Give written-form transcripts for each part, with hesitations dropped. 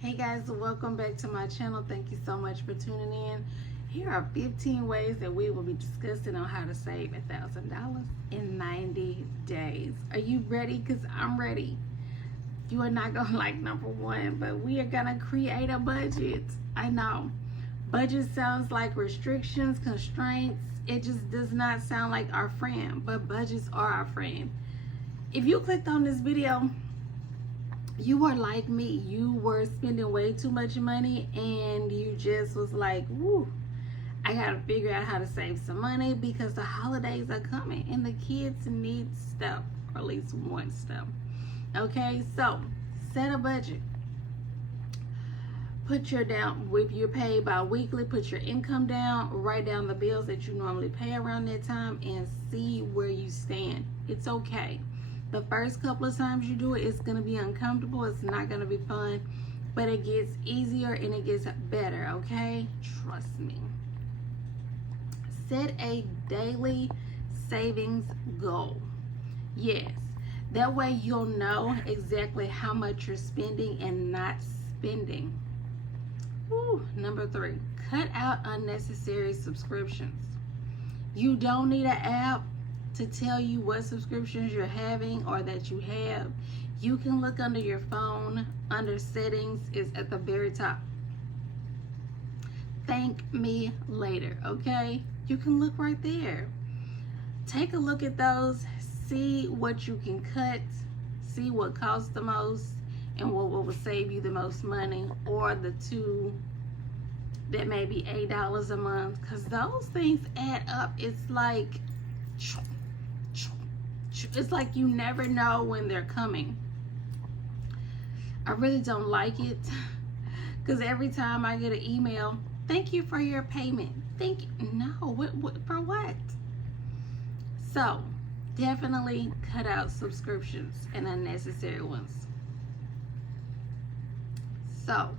Hey guys, welcome back to my channel. Thank you so much for tuning in. Here are 15 ways that we will be discussing on how to save $1,000 in 90 days. Are you ready? Because I'm ready. You are not gonna like number one, but we are gonna create a budget. I know. Budget sounds like restrictions, constraints. It just does not sound like our friend, but budgets are our friend. If you clicked on this video, you were like me. You were spending way too much money and you just was like, woo, I gotta figure out how to save some money because the holidays are coming and the kids need stuff, or at least want stuff. Okay, so set a budget. Put your down, if you're paid bi-weekly, put your income down, write down the bills that you normally pay around that time and see where you stand. It's okay. The first couple of times you do it, it's going to be uncomfortable. It's not going to be fun, but it gets easier and it gets better, okay? Trust me. Set a daily savings goal. Yes, that way you'll know exactly how much you're spending and not spending. Number 3, cut out unnecessary subscriptions. You don't need an app to tell you what subscriptions you're having or that you have. You can look under your phone, under settings, is at the very top. Thank me later, okay? You can look right there. Take a look at those, see what you can cut, see what costs the most and what will save you the most money, or the two that may be $8 a month, because those things add up. It's like you never know when they're coming. I really don't like it because every time I get an email, thank you for your payment. Thank you. No, what for what? So definitely cut out subscriptions and unnecessary ones. So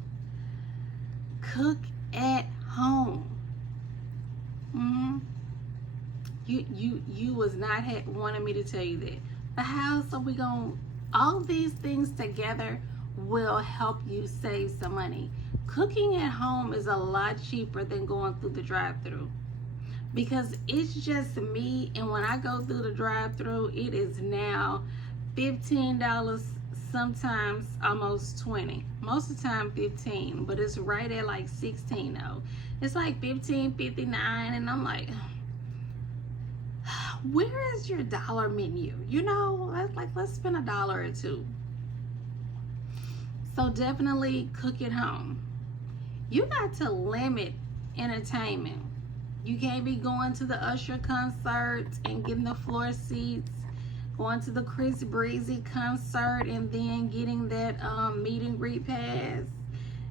cook at home. You was not wanting me to tell you that. But how are we gonna, all these things together will help you save some money. Cooking at home is a lot cheaper than going through the drive-thru, because it's just me, and when I go through the drive-thru, it is now $15, sometimes almost 20, most of the time 15, but it's right at like 16 though. It's like 15.59, and I'm like, where is your dollar menu? You know, let's spend $1 or $2. So definitely cook at home. You got to limit entertainment. You can't be going to the Usher concert and getting the floor seats, going to the Chris Breezy concert and then getting that meet and greet pass,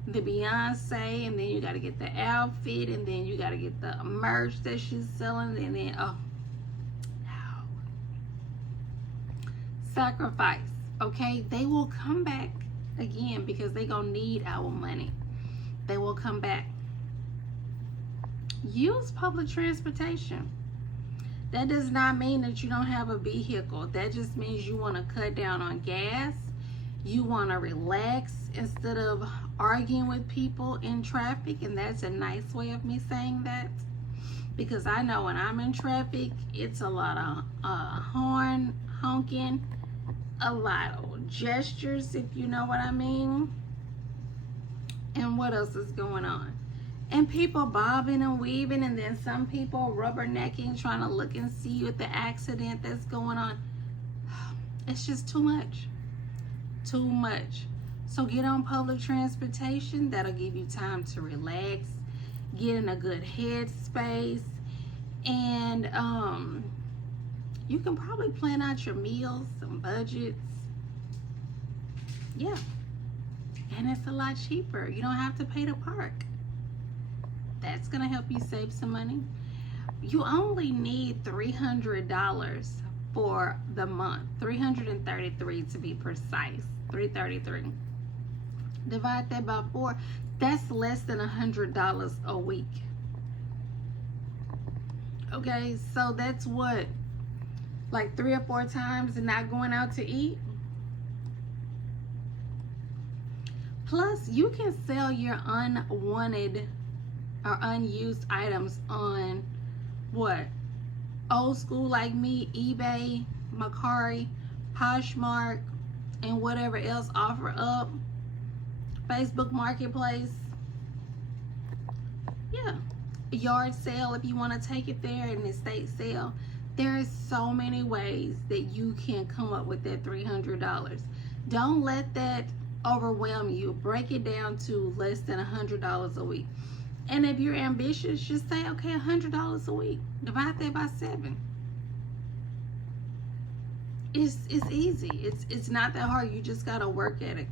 the Beyonce, and then you got to get the outfit, and then you got to get the merch that she's selling, and then sacrifice. Okay, they will come back again because they gonna need our money. They will come back. Use public transportation. That does not mean that you don't have a vehicle. That just means you want to cut down on gas. You want to relax instead of arguing with people in traffic, and that's a nice way of me saying that, because I know when I'm in traffic, it's a lot of horn honking, a lot of gestures, if you know what I mean. And what else is going on? And people bobbing and weaving, and then some people rubbernecking, trying to look and see what the accident that's going on. It's just too much. Too much. So get on public transportation. That'll give you time to relax, get in a good headspace, and you can probably plan out your meals, some budgets. Yeah. And it's a lot cheaper. You don't have to pay to park. That's going to help you save some money. You only need $300 for the month. $333 to be precise. $333. Divide that by 4. That's less than $100 a week. Okay, so that's what? Like 3 or 4 times and not going out to eat? Plus, you can sell your unwanted or unused items on what? Old school like me, eBay, Mercari, Poshmark, and whatever else offer up. Facebook Marketplace. Yeah. Yard sale if you want to take it there, an estate sale. There is so many ways that you can come up with that $300. Don't let that overwhelm you. Break it down to less than $100 a week. And if you're ambitious, just say, okay, $100 a week. Divide that by 7. It's easy. It's not that hard. You just gotta work at it.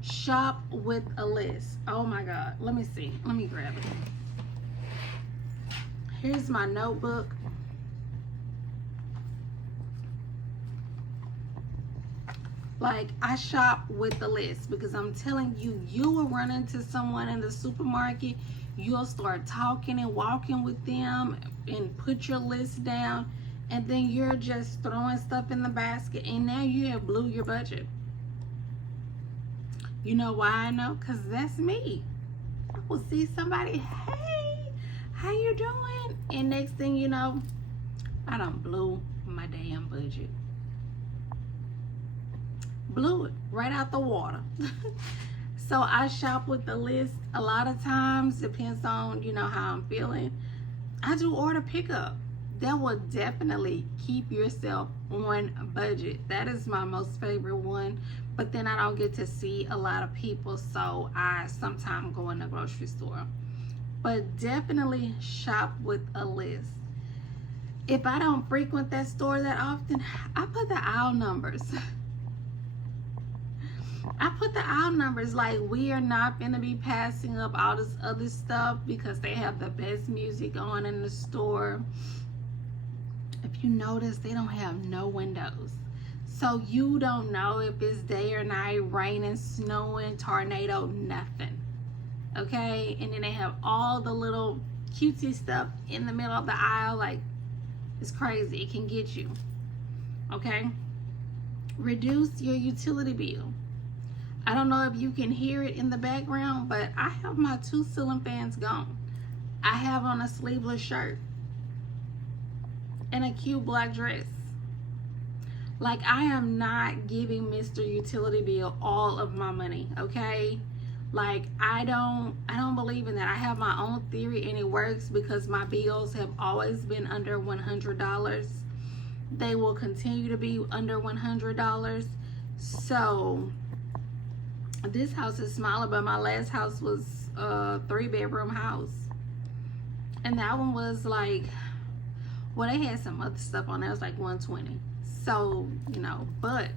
Shop with a list. Oh my God. Let me see. Let me grab it. Here's my notebook. Like, I shop with the list because I'm telling you, you will run into someone in the supermarket. You'll start talking and walking with them and put your list down, and then you're just throwing stuff in the basket, and now you have blew your budget. You know why I know? Because that's me. I will see somebody, hey, how you doing? And next thing you know, I done blew my damn budget. Blew it right out the water. So I shop with the list. A lot of times, depends on, you know, how I'm feeling. I do order pickup. That will definitely keep yourself on budget. That is my most favorite one. But then I don't get to see a lot of people, so I sometimes go in the grocery store. But definitely shop with a list. If I don't frequent that store that often, I put the aisle numbers. I put the aisle numbers, like, we are not going to be passing up all this other stuff because they have the best music on in the store. If you notice, they don't have no windows. So you don't know if it's day or night, raining, snowing, tornado, nothing. Okay? And then they have all the little cutesy stuff in the middle of the aisle. Like, it's crazy. It can get you. Okay? Reduce your utility bill. I don't know if you can hear it in the background, but I have my 2 ceiling fans gone. I have on a sleeveless shirt and a cute black dress. Like, I am not giving Mr. Utility Bill all of my money, okay? Like, I don't believe in that. I have my own theory, and it works because my bills have always been under $100. They will continue to be under $100. So this house is smaller, but my last house was a 3-bedroom house, and that one was like, well, they had some other stuff on there. It was like $120. So, you know, but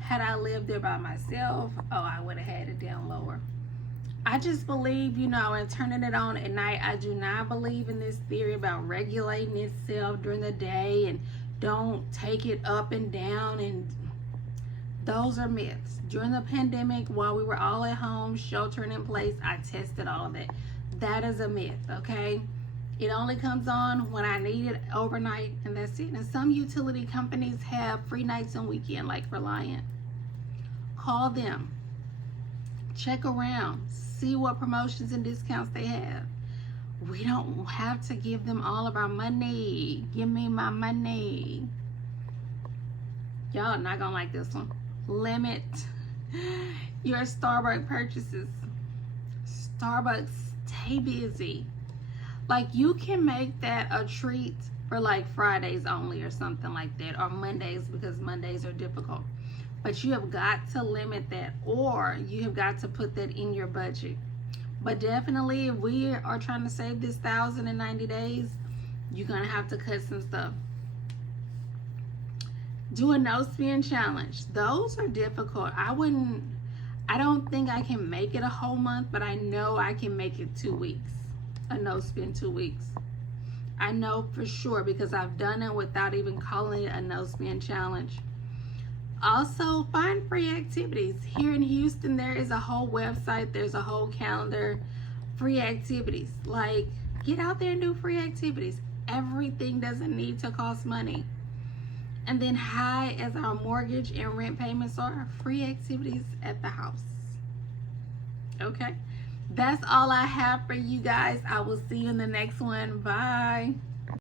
had I lived there by myself, oh, I would have had it down lower. I just believe, you know, in turning it on at night. I do not believe in this theory about regulating itself during the day and don't take it up and down, and those are myths. During the pandemic, while we were all at home sheltering in place, I tested all of that. That is a myth, okay? It only comes on when I need it overnight, and that's it. And some utility companies have free nights and weekend, like Reliant. Call them. Check around. See what promotions and discounts they have. We don't have to give them all of our money. Give me my money. Y'all are not gonna like this one. Limit your Starbucks purchases. Starbucks, stay busy. Like, you can make that a treat for like Fridays only or something like that, or Mondays, because Mondays are difficult. But you have got to limit that, or you have got to put that in your budget. But definitely, if we are trying to save this 1,090 days, you're gonna have to cut some stuff. Do a no spend challenge. Those are difficult. I don't think I can make it a whole month, but I know I can make it 2 weeks. A no spend 2 weeks. I know for sure because I've done it without even calling it a no spend challenge. Also, find free activities. Here in Houston, there is a whole website, there's a whole calendar, free activities. Like, get out there and do free activities. Everything doesn't need to cost money. And then, high as our mortgage and rent payments are, free activities at the house. Okay, that's all I have for you guys. I will see you in the next one. Bye.